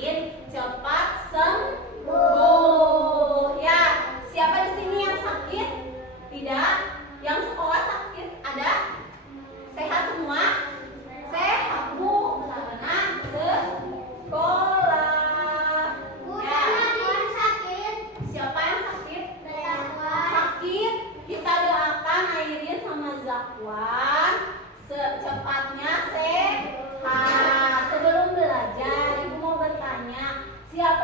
Airin cepat sembuh. Ya, siapa di sini yang sakit? Tidak. Yang sekolah sakit ada? Sehat semua? Sehat Bu, karena sekolah. Ya. Siapa yang sakit? Sakit. Kita doakan Airin sama Zakwan secepatnya sehat. Sebelum belajar, Ibu mau bertanya, siapa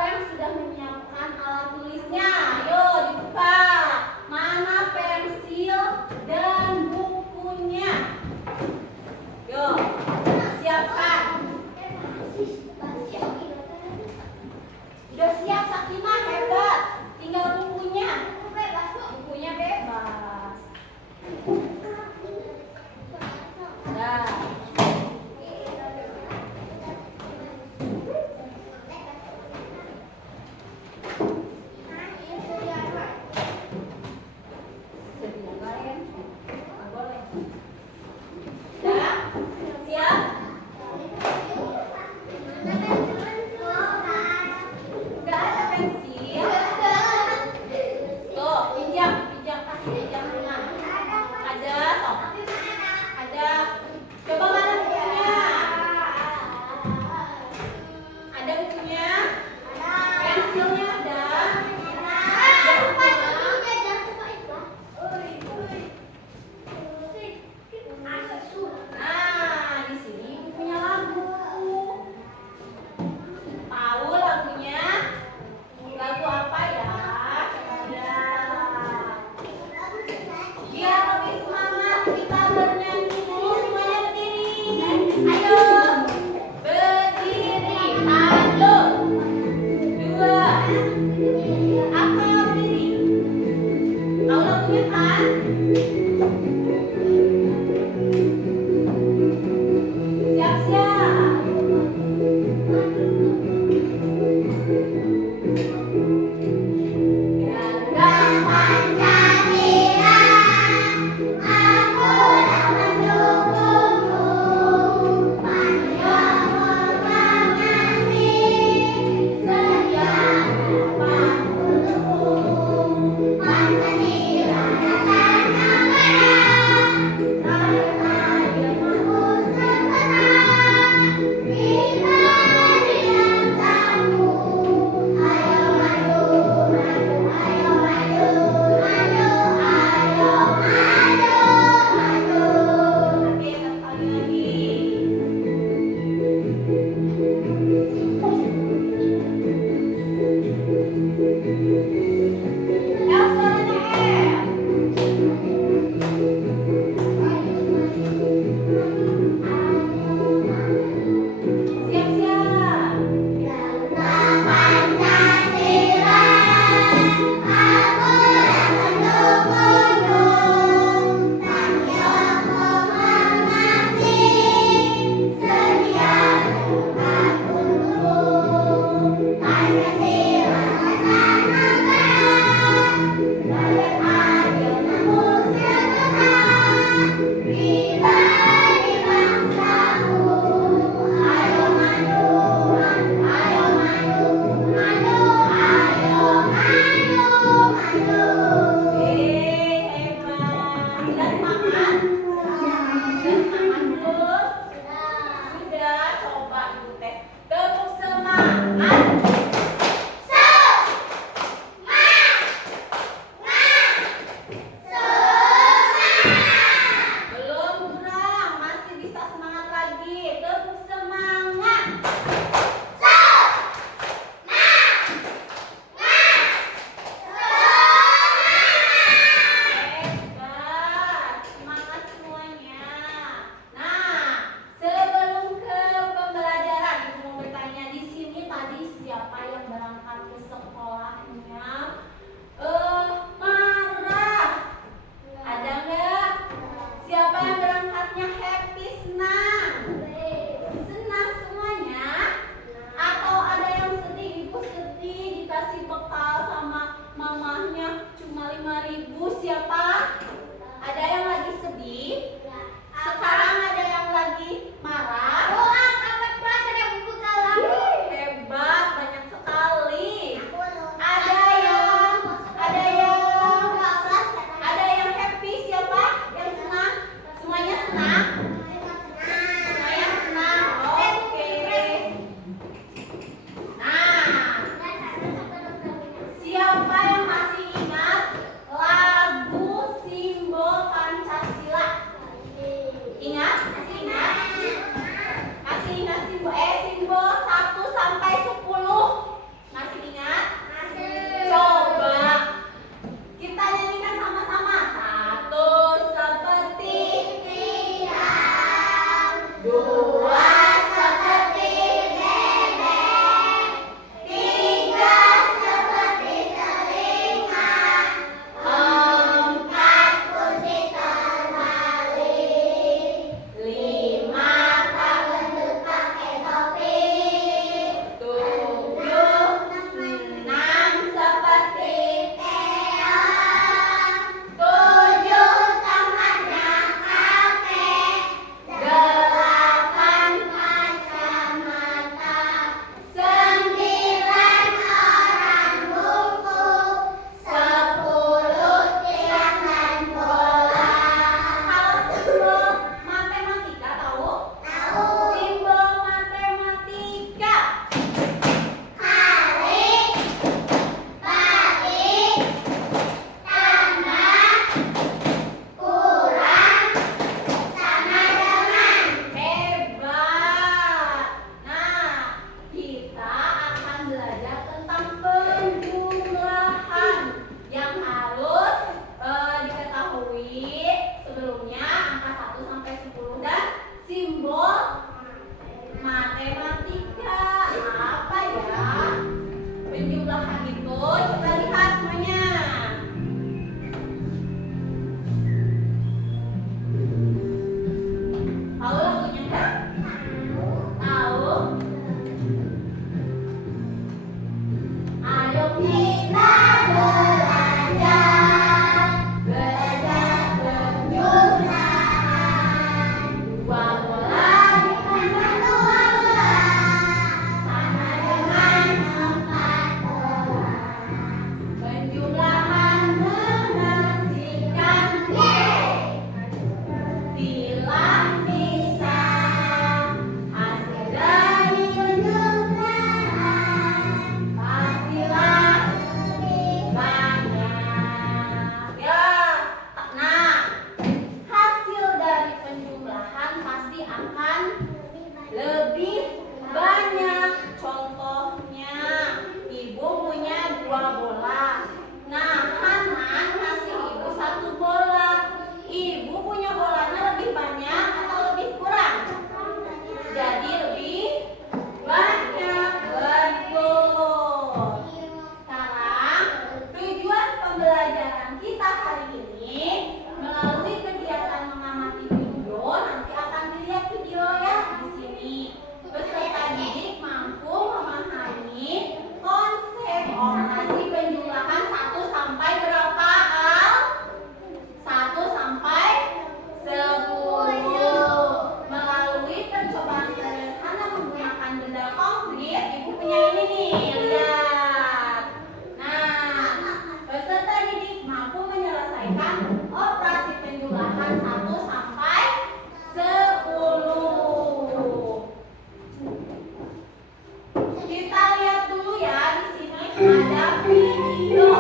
ada video.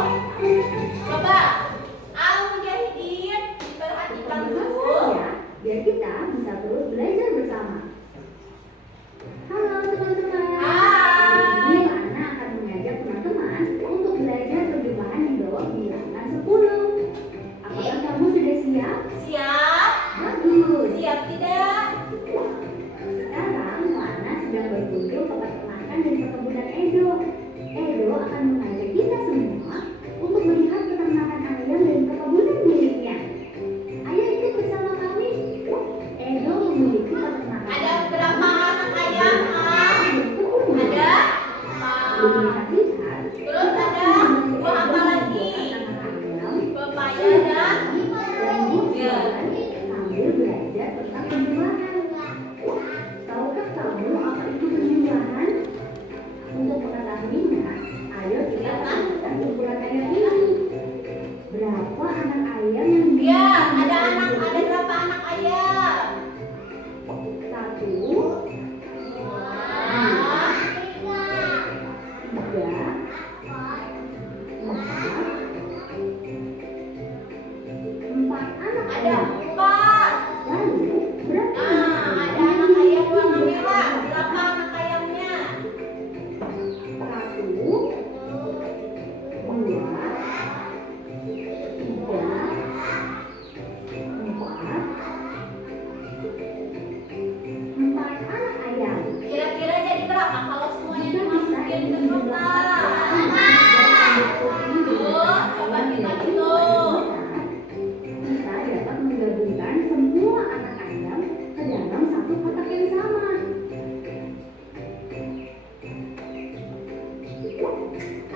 Coba, Al-Mujahidin perhatikan dulu. Ya, biar kita bisa terus belajar bersama. Halo teman-teman. Hari ini Lana akan mengajak teman-teman untuk belajar perjumpaan di bawah bilangan 10. Apakah kamu sudah siap? Siap? Bagus. Siap tidak? Sekarang Lana sedang berkunjung ke peternakan dan perkebunan Edo. Edo akan mengajak kita semua untuk melihat peternakan ayam dan perkebunan miliknya. Ayo ikut bersama kami. Edo memiliki peternakan. Ada berapa anak ayam? Ada? Lihat-lihat. Terus ada buah apa lagi? Pepaya dan ya. Sambil belajar tentang penjumlahan. Tahukah kamu apa itu penjumlahan? Untuk mengetahuinya, ayo kita lakukan ukuran ayam ini. Berapa anak ayam yang Ya, ada berapa anak ayam? 1, 4 anak Ada ayam. 4. Lalu berapa Ada anak ayam warna merah. Berapa anak ayamnya? 1, 2, 3, 4 anak ayam. Kira-kira jadi berapa kalau semuanya dimasukin ke kotak? Tuh, coba kita hitung. Kita dapat menggabungkan semua anak ayam ke dalam satu kotak yang sama.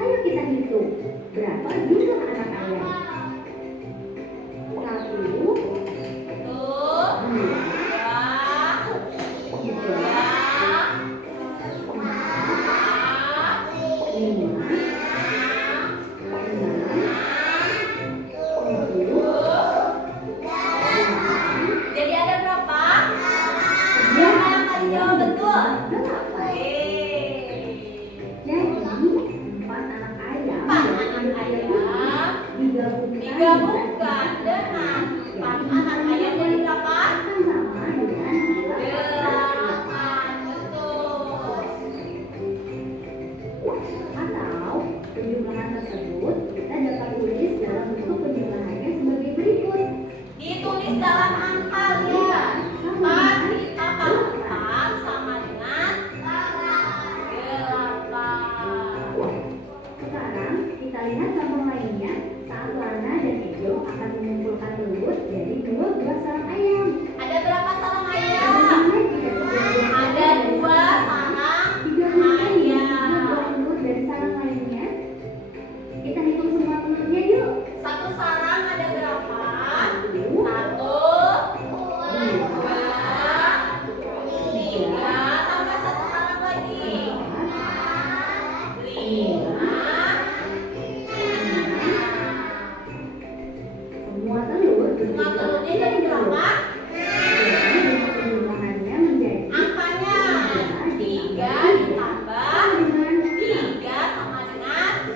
Ayo kita hitung berapa jumlah anak ayam. 1, 2, Tuh, 2, 3, 4, 5, 6, 7, jadi ada berapa? Siapa yang tadi jawab betul? 8. Jadi 4 anak ayam 4 dan anak ayam ayam digabungkan dengan 4 anak ayam jadi berapa? akan sama dengan 8. Betul. atau penjumlahan tersebut kita dapat tulis dalam bentuk penjumlahannya sebagai berikut. Ditulis dalam angka ya. 4 ditambah 4 sama dengan 8. Sekarang kita lihat contoh lainnya saat Lana dan Edo akan mengumpulkan telur dari 2 buah sarang ayam. Ada berapa sarang ayam? Ada 2 sarang ayam. telur dari sarang lainnya. Kita hitung semua telurnya yuk. Satu sarang ada berapa? 1, 2, 3, tambah satu sarang lagi. 5. Semua telur Semua telurnya jadi berapa? Jadi penjumlahannya menjadi Angkanya 3 ditambah dengan 3 sama dengan 6.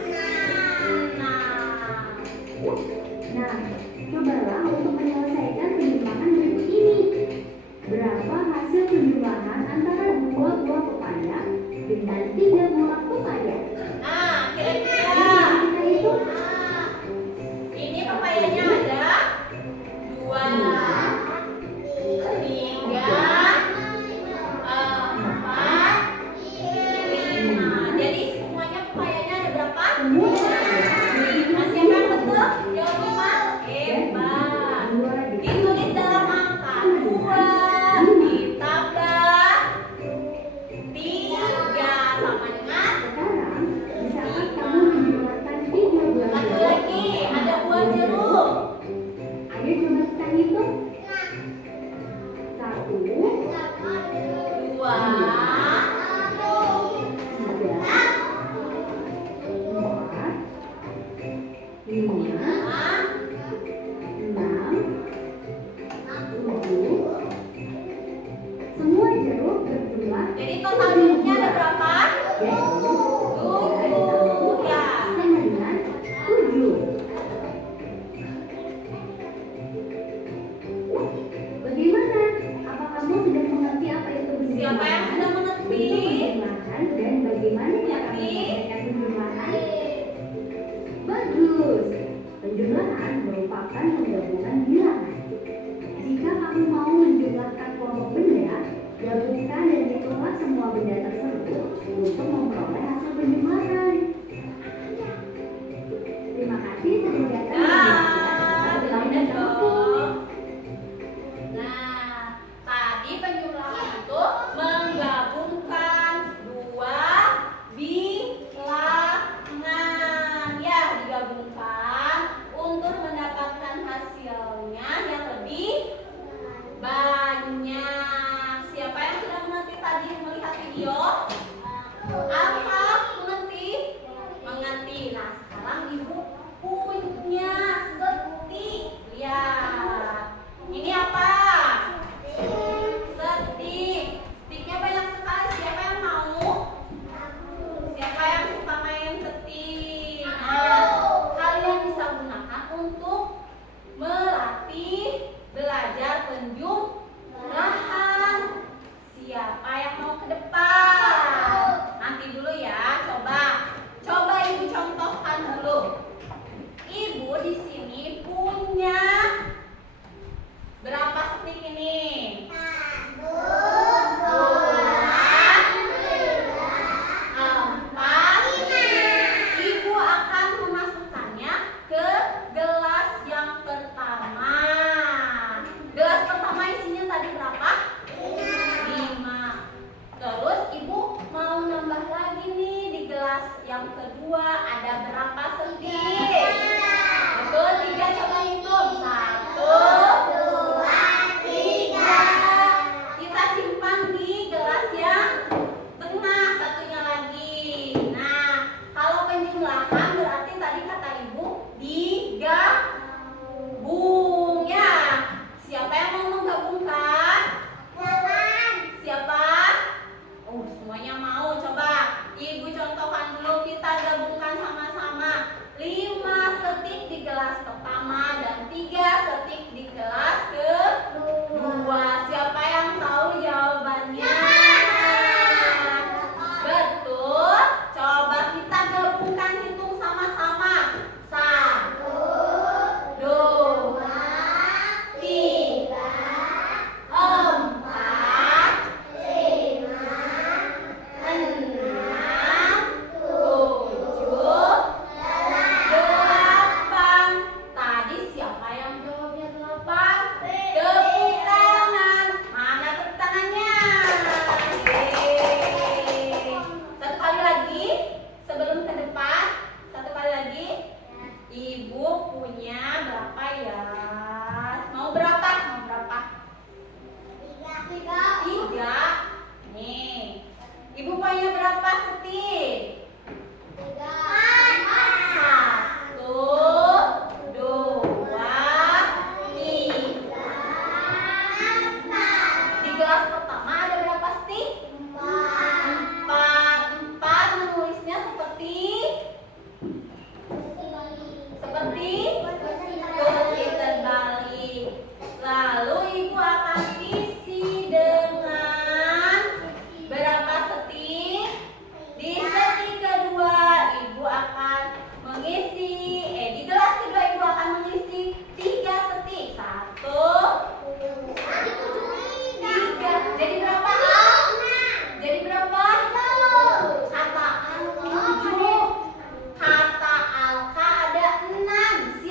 Nah, cobalah untuk menyelesaikan penjumlahan berikut ini. Berapa hasil penjumlahan antara 2 buah pepaya dengan 3 buah pepaya? Nah, kira-kira Kita hitung. ini pepayanya ada 2, 3, 4, 5. Jadi semuanya pepayanya ada berapa? Semua 5. Siapa yang betul? Jawab 5. Hebat. Ditulis dalam angka 2 ditambah 3 sama dengan Sekarang, bisakah kamu menjumlahkan 3 buah satu jeruk? lagi. Ada buah jeruk. Ayo coba kita hitung. 1, 2, 3, 4, 5, 6, 7. Semua jeruk berjumlah jadi total jeruknya ada berapa? jadi 2, yang kedua ada berapa setik? Betul, 3. Coba hitung. 1, 2, 3. Kita simpan di gelas yang tengah, satunya lagi. Nah, kalau penjumlahan berarti tadi kata ibu digabung ya. Siapa yang mau menggabungkan? Siapa? Oh, semuanya mau. Coba ibu contohkan dulu, kita gabungkan sama-sama. 5 setik di gelas pertama dan 3 setik di gelas kedua. Siapa yang tahu jawabannya? Betul. Coba kita gabungkan, hitung sama-sama. 1, 2, 3, 4, 5, 6, 7, 8. Tadi siapa yang jawabnya 8? Tepuk tangan. Mana tepuk tangannya? Yeay. Satu kali lagi sebelum ke depan. Satu kali lagi. Ibu punya berapa ya? Mau berapa? Mau berapa? 3. Nih. Ibu punya berapa setik? 1, 2, 3, 4. Di gelas pertama ada berapa setik? 4. 4 menulisnya seperti kursi terbalik. Lalu ibu akan isi dengan berapa setik? Di setik kedua ibu akan mengisi, di gelas kedua ibu akan mengisi 3 setik. 1, 3. Jadi berapa? Jadi berapa? Kata 7. Kata Alka ada 6.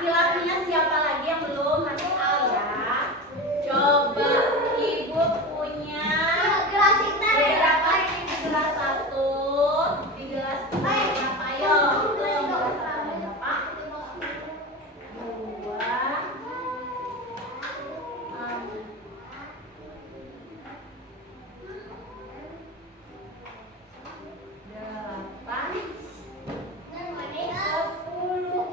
Laki-lakinya siapa lagi yang belum? Nanti Al ya. Coba ibu punya berapa sih di gelas satu? Di gelas berapa? Ayo, hitung gelas satu berapa? 2, 8, 10.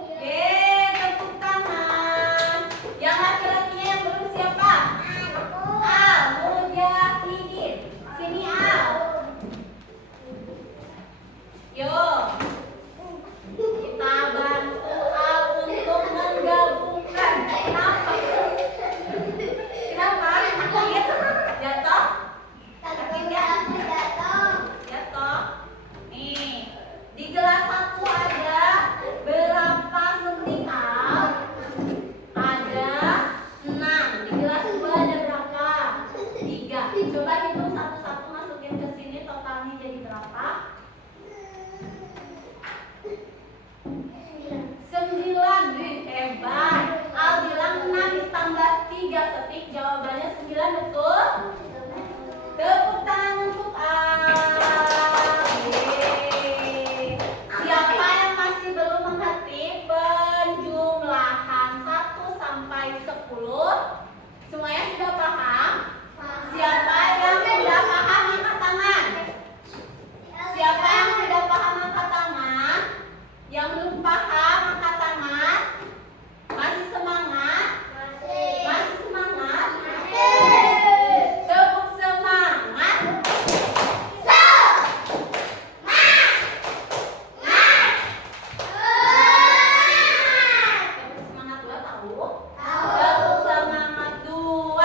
Tepuk tangan. Yang laki-lakinya yang belum siapa? Al, Mujahidin. Sini Al. Yuk, kita bantu Al untuk menggabungkan. Kenapa? Kenapa? Sakit? Jatuh? Sakit ya? Jatuh. Nih, di gelas satu ada berapa suntik Al? Ada 6. Di gelas 2 ada berapa? 3. Coba hitung satu-satu, masukin ke sini, totalnya jadi berapa? 9. Wih, hebat. Al bilang 6 ditambah 3 setik, jawabannya 9, betul? Tepuk tangan untuk Al. Yeay. Siapa yang masih belum mengerti penjumlahan 1 sampai 10? Semuanya sudah paham? Siapa yang sudah paham angkat tangan? Siapa yang sudah paham angkat tangan? Yang belum paham angkat tangan? Masih semangat? Masih semangat? Tepuk semangat. Tepuk semangat 2 tahu? Tepuk semangat 2.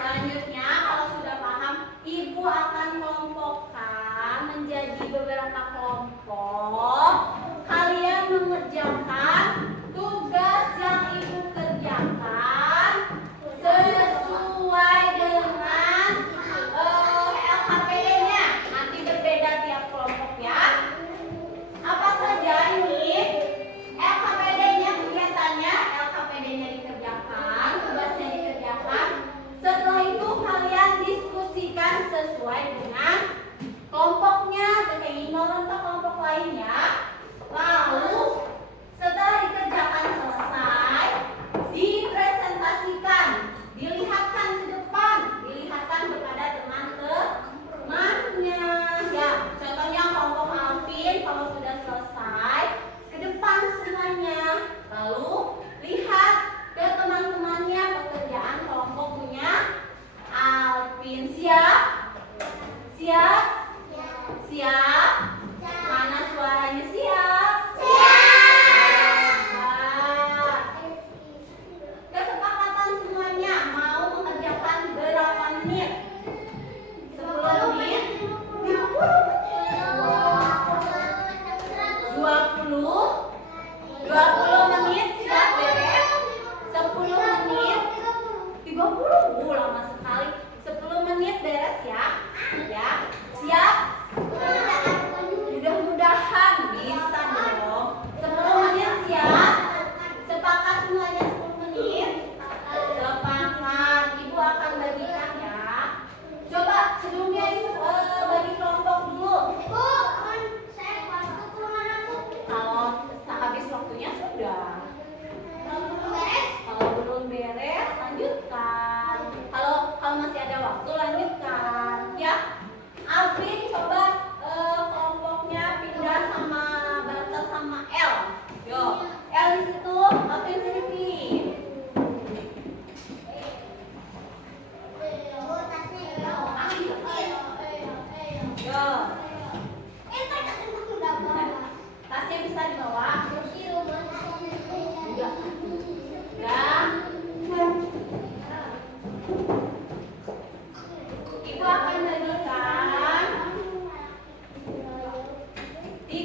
Selanjutnya, kalau sudah paham, ibu akan kelompokkan menjadi beberapa kelompok. Kalian mengerjakan tugas yang ibu kerjakan sesuai dengan LKPD-nya. Nanti berbeda tiap kelompok ya. Apa saja ini? LKPD-nya, kegiatannya, LKPD-nya dikerjakan, tugasnya dikerjakan. Setelah itu kalian diskusikan sesuai dengan kelompoknya, kayak ignoran atau kelompok lainnya. Lalu setelah dikerjakan selesai, dipresentasikan, dilihatkan ke depan, dilihatkan kepada teman-temannya. Ya, contohnya kelompok Alvin kalau sudah selesai, ke depan semuanya. Lalu lihat ke teman-temannya pekerjaan kelompok punya Alvin. Siap? Siap? Siap? Mana suaranya siap? Hebat. Kesepakatan semuanya mau mengerjakan berapa menit? 10 menit? 20 menit siap beres? 10 menit? 30? Lama sekali. 10 menit beres ya? Ya. Siap? Mudah-mudahan bisa dong. 10 menit siap? Sepakat semuanya 10 menit? Sepakat. Ibu akan bagikan ya. Coba sebelumnya ibu bagi kelompok dulu. Kalau habis waktunya sudah. Kalau belum beres lanjutkan. Kalau masih ada waktu lanjutkan ya. Alvin coba kelompoknya pindah sama Barta sama L. Yo, L di situ, Alvin sini. Yo. Tasnya bisa dibawa? Enggak. Udah. Ibu akan bagikan di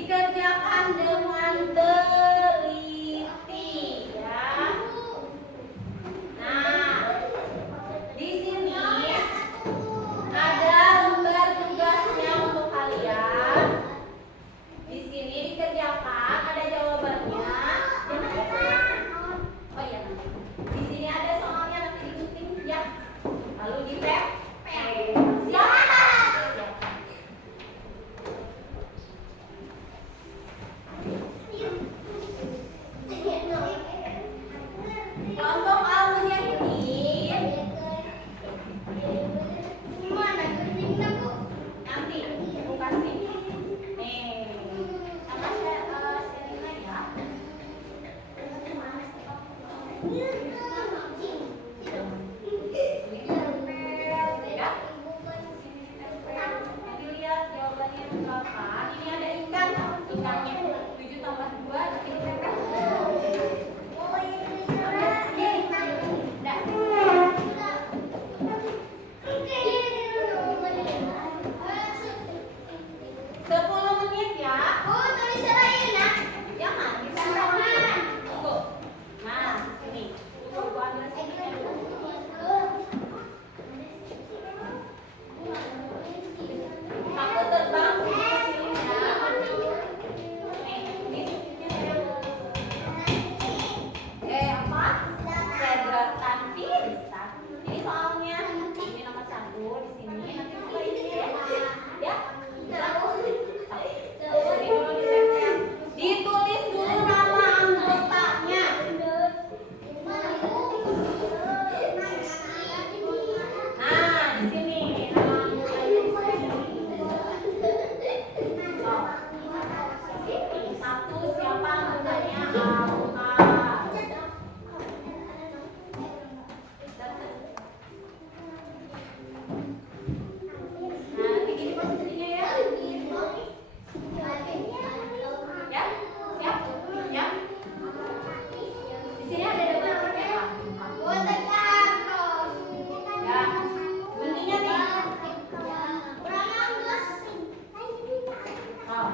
Oh.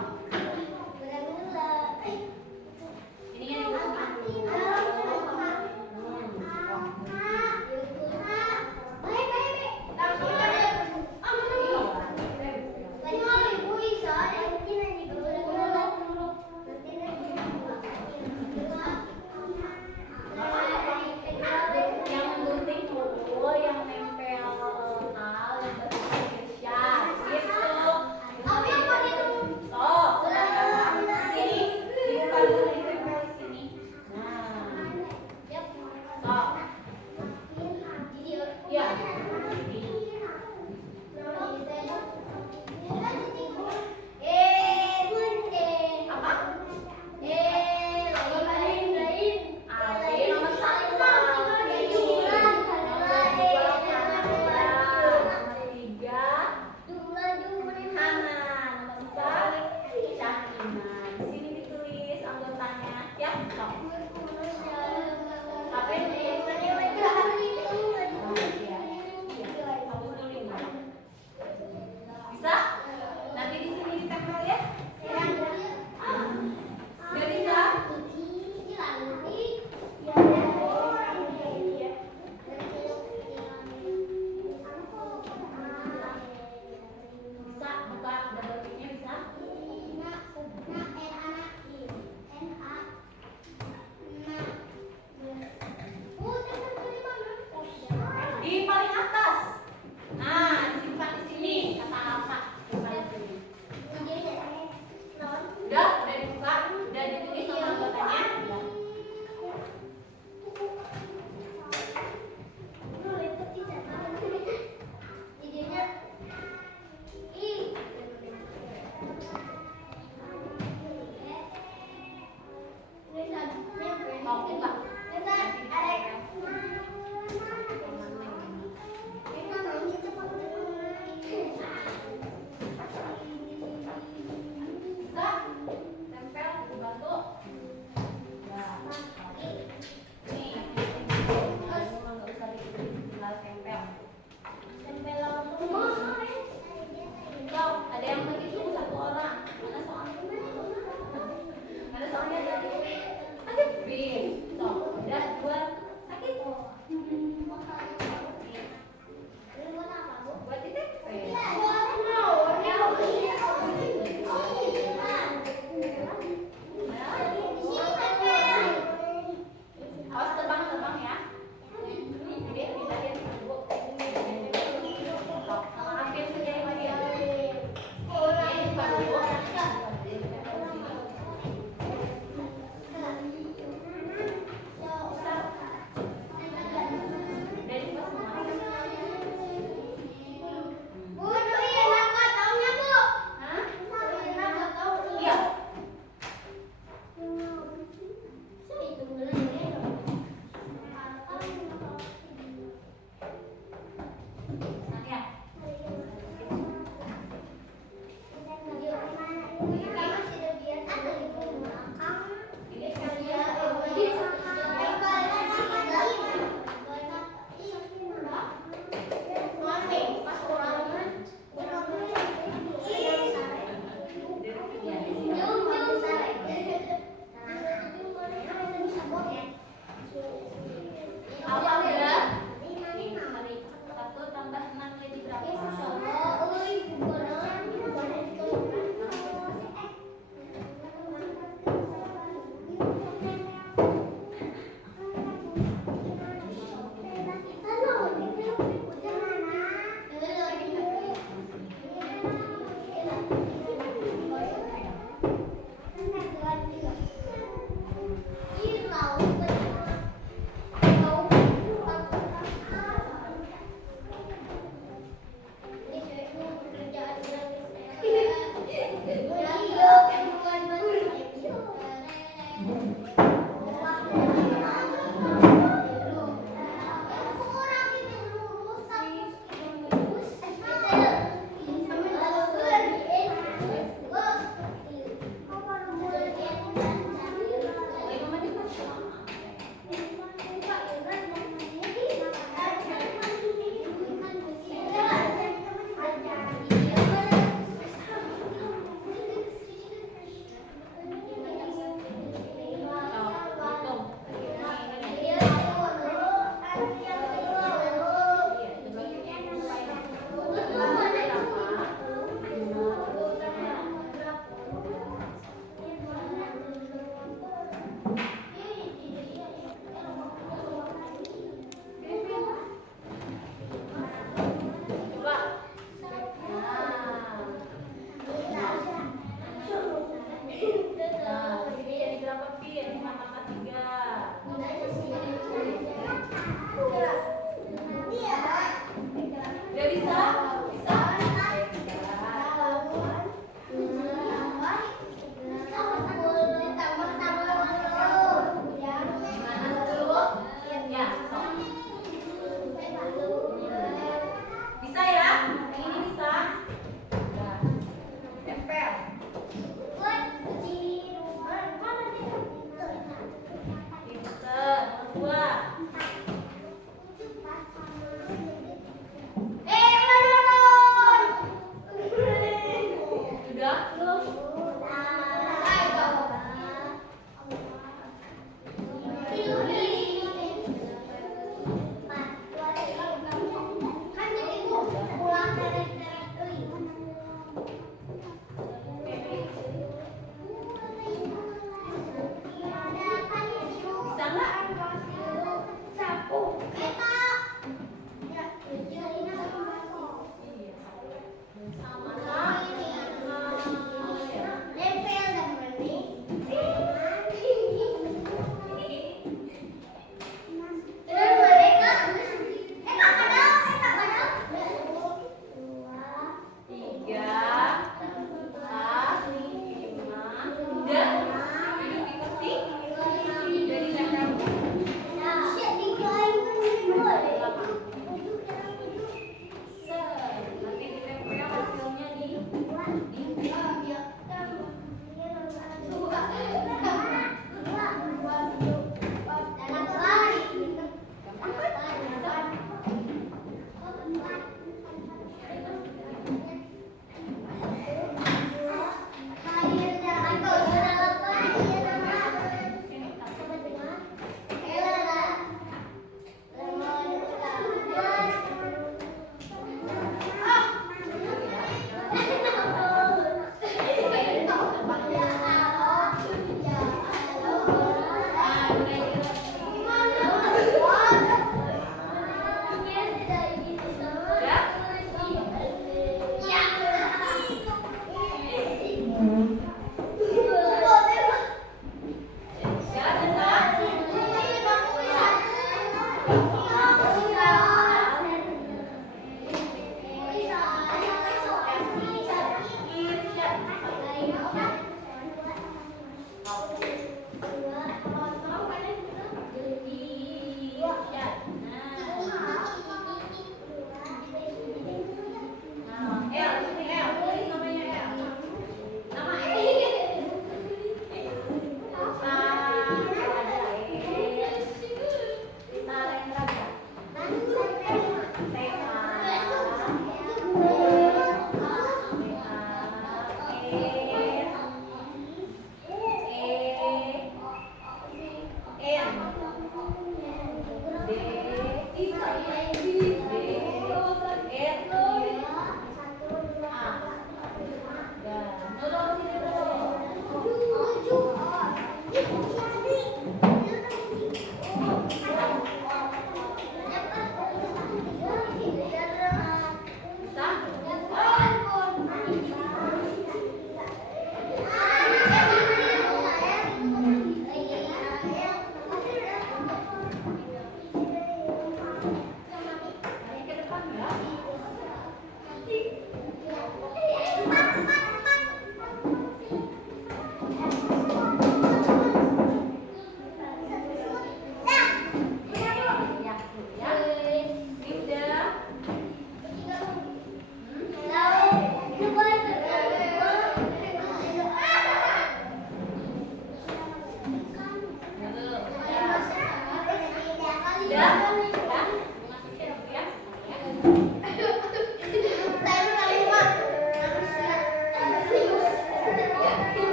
Ini yang yang gunting dulu, yang nempel hal yang berbeda gitu. So,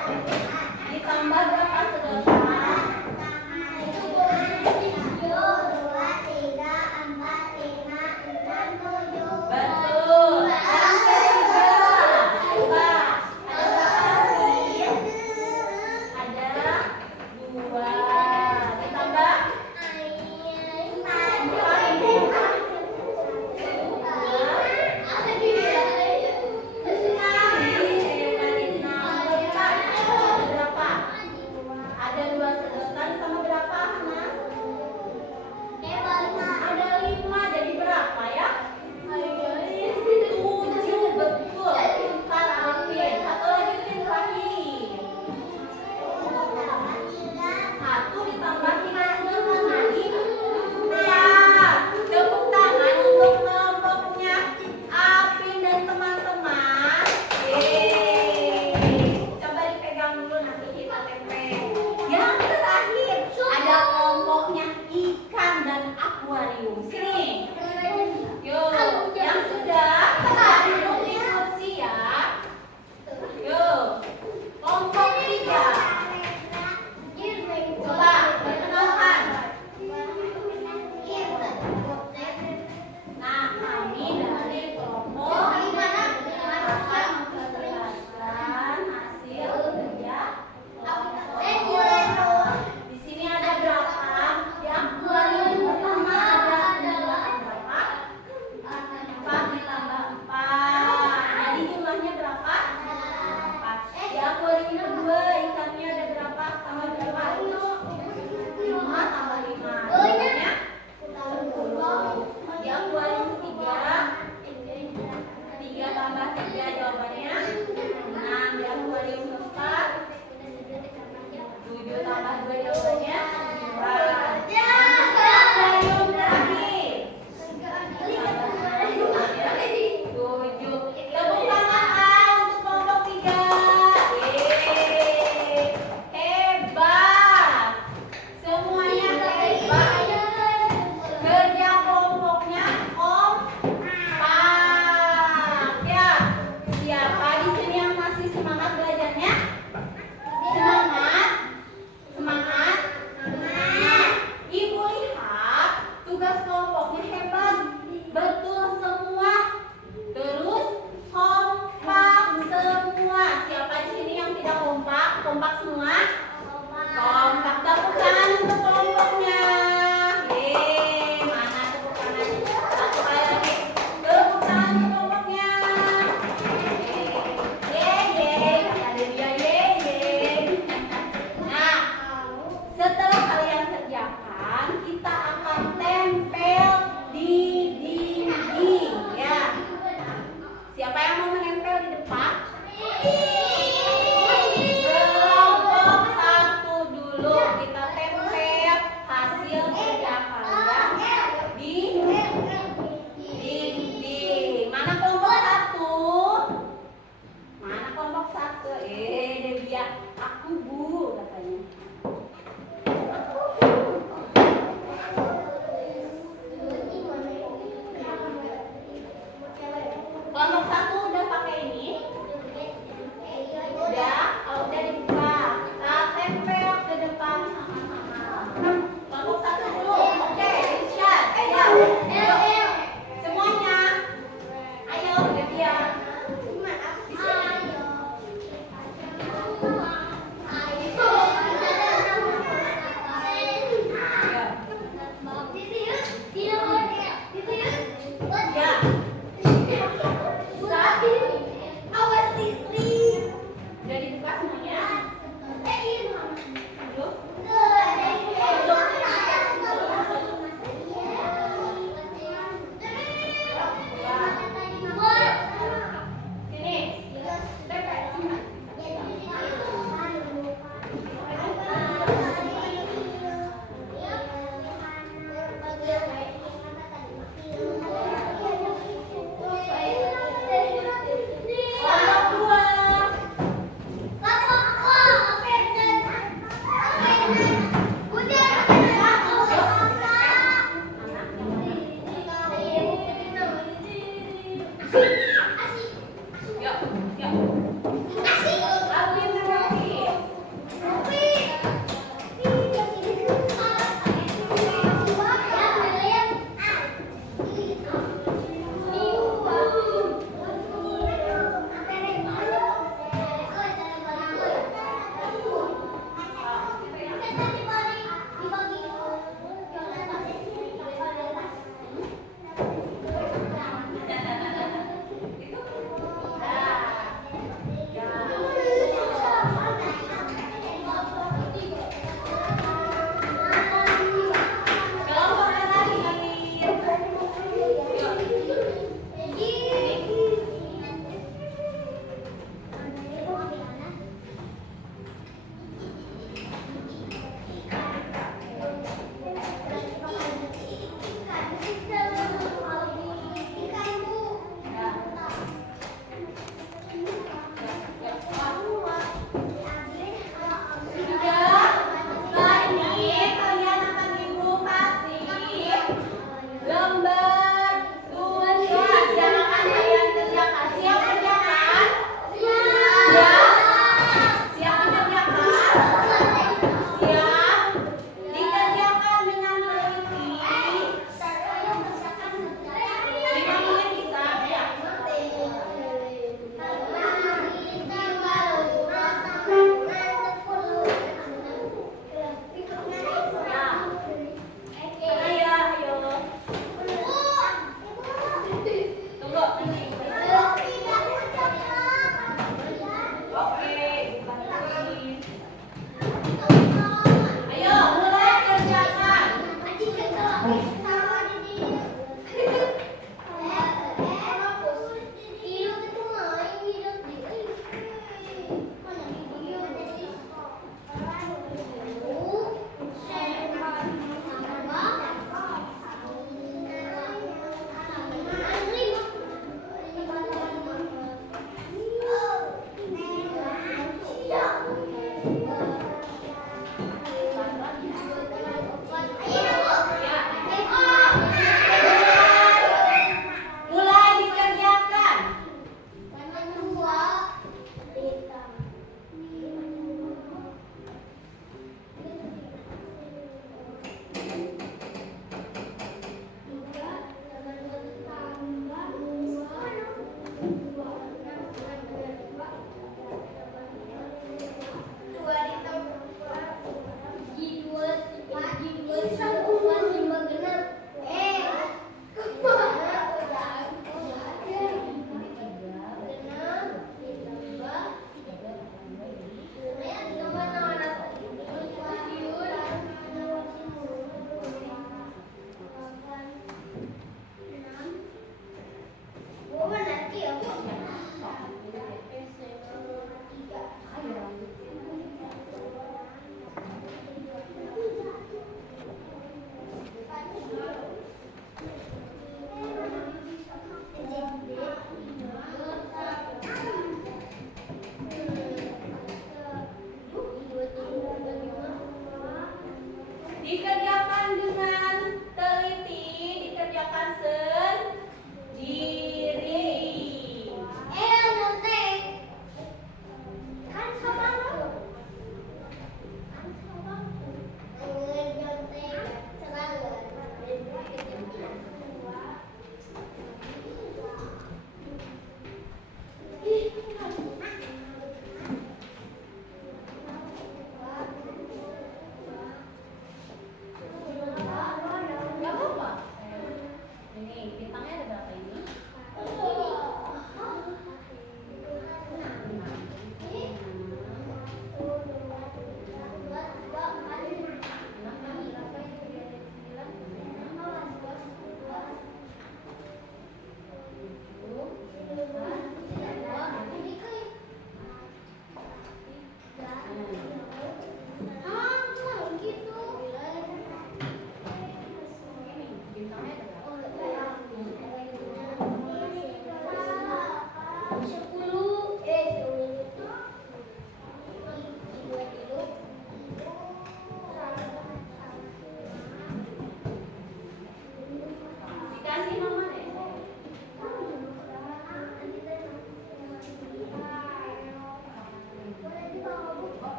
Ditambah berapa sedotan? 1, 2, 3, 4, 5, 6, 7. Betul. Yang ketiga, coba ada berapa sih? Ada 2. Ditambah 5, jadi berapa ya? 7, betul. Kita rapin. Satu lagi yang terakhir. 1 ditambah 3 sedotan lagi 4. Tepuk tangan untuk kelompoknya Apin dan teman-teman. Yeay. Coba dipegang dulu nanti kita tempel. Yang terakhir ada kelompoknya ikan dan akuarium. Sini. Yuk, yang sudah duduk di kursi ya. Yuk, kelompok 3. Coba perkenalkan. Nah, kami dari kelompok akan memperlihatkan hasil kerja kelompok. Di sini ada berapa? Di akuarium pertama ada berapa? 4 ditambah 4. Jadi jumlahnya berapa? 4. Di akuarium kedua ikannya ada berapa? Tambah berapa? 5 tambah 5. Jumlahnya 10. Di akuarium ketiga 3 tambah 3 jawabannya 6. Di akuarium keempat 7 tambah 2 jawabannya 9. Akuarium terakhir 7. Tepuk tangan untuk kelompok 3. Yeay. Hebat. Semuanya hebat. Kerja kelompoknya kompak. Ya. Siapa di sini yang masih semangat belajarnya? Semangat? Semangat? Nah, Ibu lihat tugas kelompoknya hebat. Betul semua. Terus kompak semua. Siapa di sini yang tidak kompak? Kompak semua? Kompak. Tepuk tangan untuk kelompoknya. Yeay, mana tepuk tangan? Satu kali lagi. Tepuk tangan untuk kelompoknya. Yeay, kata dia yeay. Nah, setelah kalian kerjakan, kita akan tempel di dinding ya. Siapa yang mau menempel di depan? Kelompok 1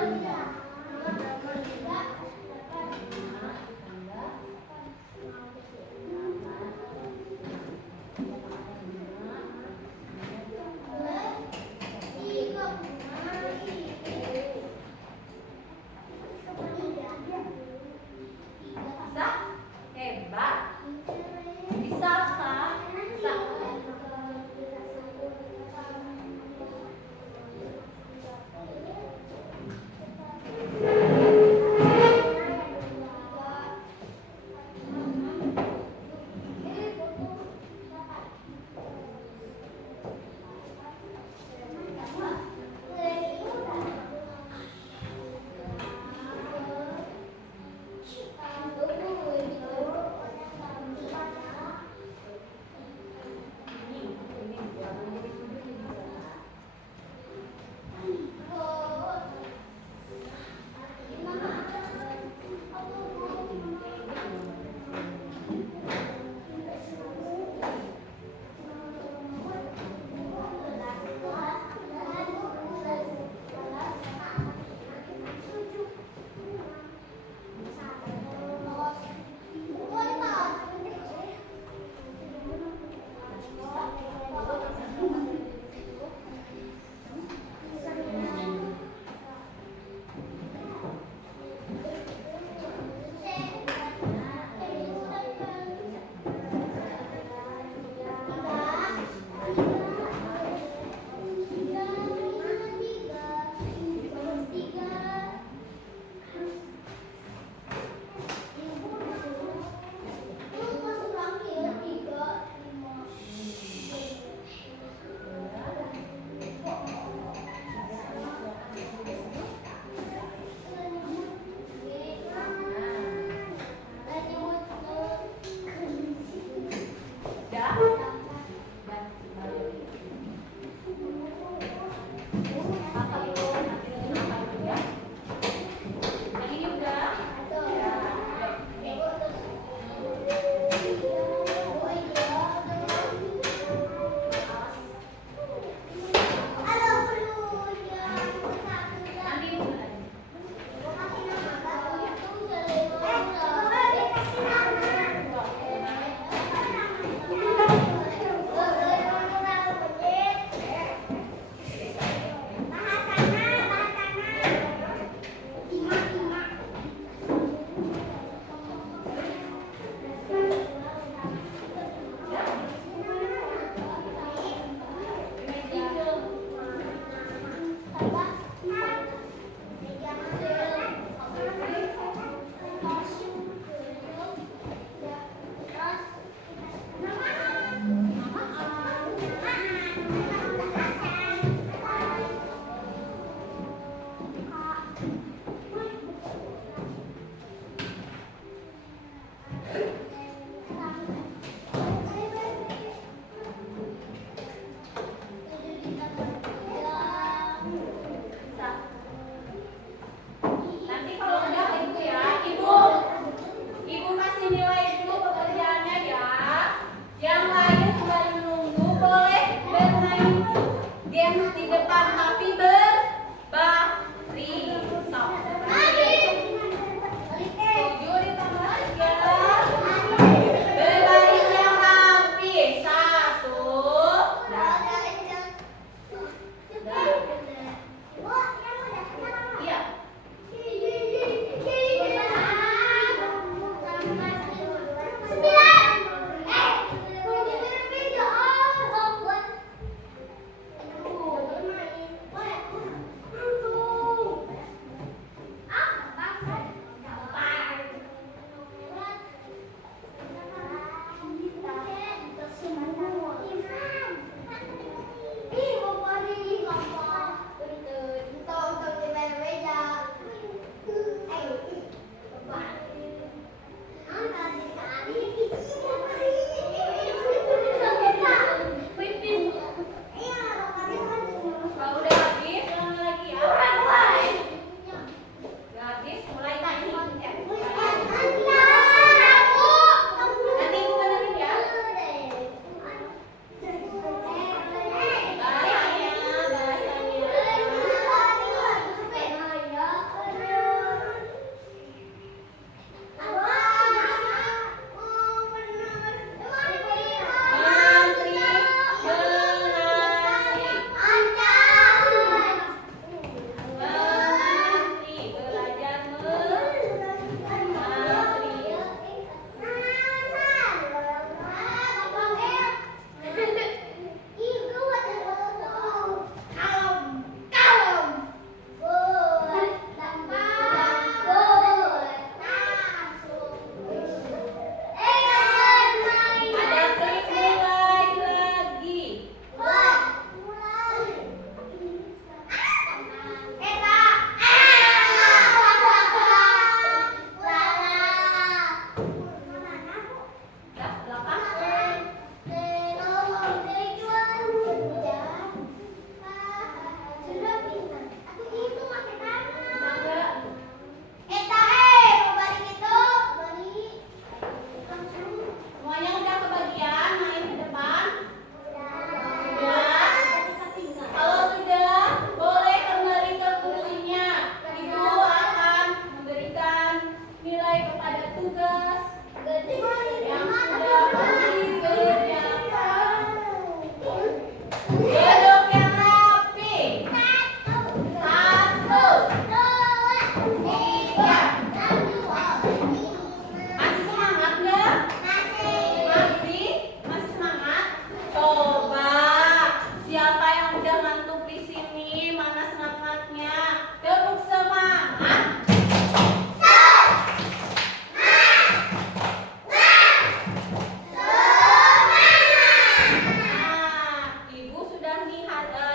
Bisa? Hebat. Bisa, Kak? Bisa. jangan tutup di sini. Mana semangatnya? Tepuk semangat.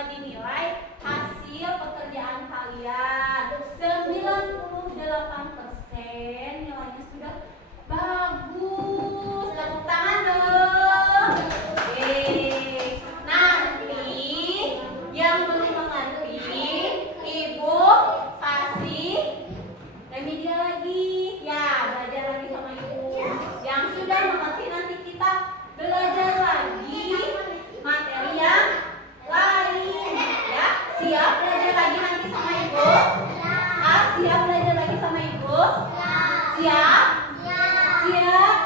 Dinilai hasil pekerjaan kalian 98%, nilainya sudah bagus. Tepuk tangan dong. Oke. Nanti yang belum mengerti, Ibu kasih remedial lagi. Ya, belajar lagi sama Ibu. Yang sudah mengerti nanti kita belajar lagi materi yang lain, ya. Siap belajar lagi nanti sama Ibu? Siap belajar lagi sama Ibu? Siap? Siap?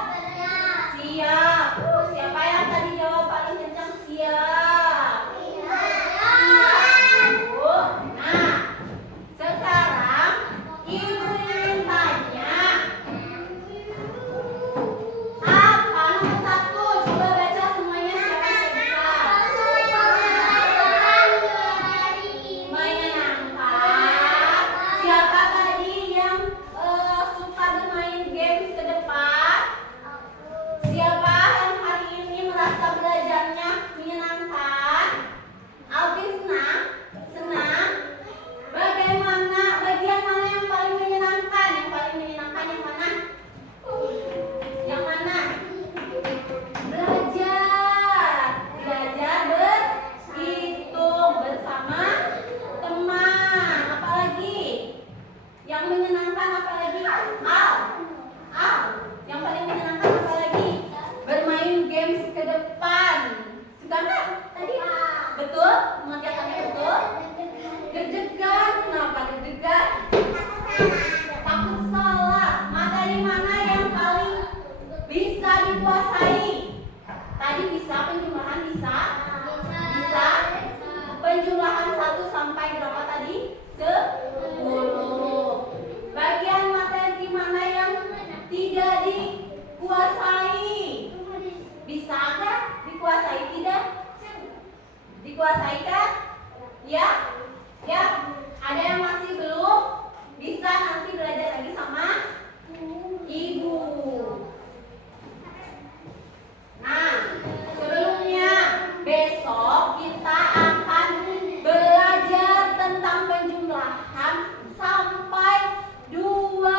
Siap. Siapa yang tadi jawab paling kencang? Siap. Bu. Nah, sekarang Ibu ingin tanya, apa nomor 1? Coba baca semuanya, siapa yang bisa? Menyenangkan. Siapa tadi yang suka bermain games ke depan? Siapa yang hari ini merasa belajarnya menyenangkan? Alvin senang? Senang? Bagaimana? Bagian mana yang paling menyenangkan? Yang paling menyenangkan yang mana? Yang mana? Belajar. Belajar berhitung bersama teman. Apalagi? Yang menyenangkan apalagi? Yang paling menyenangkan apalagi? Bermain games ke depan. Suka nggak tadi? Betul? Mengerjakannya betul? Deg-degan. Kenapa deg-degan? Takut salah. Materi mana yang paling bisa dikuasai? Tadi bisa penjumlahan, bisa? Bisa? Penjumlahan 1 sampai berapa tadi? 10. Bagian materi mana yang tidak dikuasai? Bisa nggak dikuasai? Tidak? Dikuasai kan? Ya? Ya? Ada yang masih belum? Bisa nanti belajar lagi sama Ibu. Nah, sebelumnya besok kita akan belajar tentang penjumlahan sampai 20.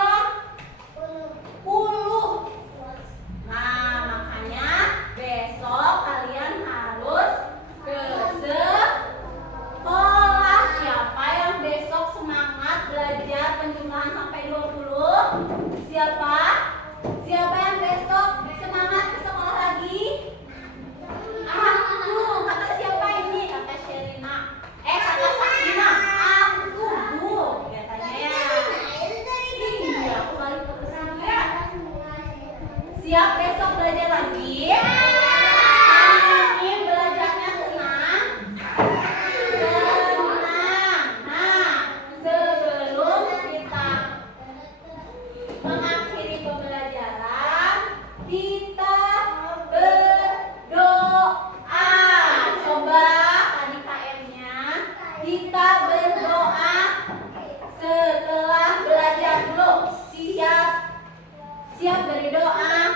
Nah, makanya besok kalian harus ke sekolah. Siapa yang besok semangat belajar penjumlahan sampai 20? Siapa? Siapa yang besok semangat ke sekolah lagi? Aku. Kata siapa ini? Kata Sherina. Kata Sakina. Aku, Bu. Katanya ya. Iya, aku balik ke sini ya. Siap besok belajar lagi? Hari ini belajarnya senang? Senang. Nah, sebelum kita mengakhiri pembelajaran, kita berdoa. Coba tadi KM-nya, kita berdoa setelah belajar dulu. Siap? Siap berdoa?